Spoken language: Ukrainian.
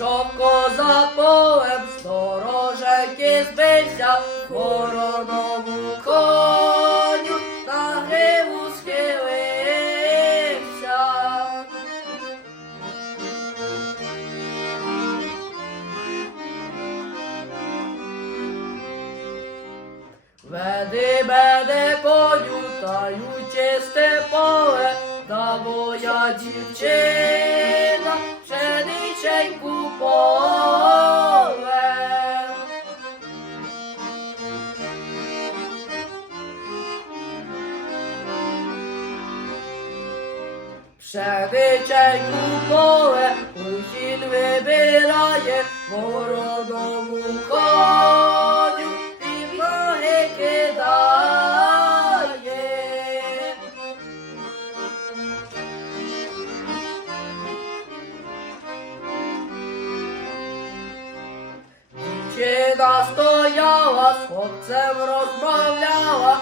Пішов коза полем, сторожеки збився, вороному коню на гриву схилився. Веди мене коню, таю чисте поле, та моя дівчина. Jenny Jane поле. Пшениченьку поле, усін вибирає, вороному коню Дівчина стояла, з хлопцем розмовляла,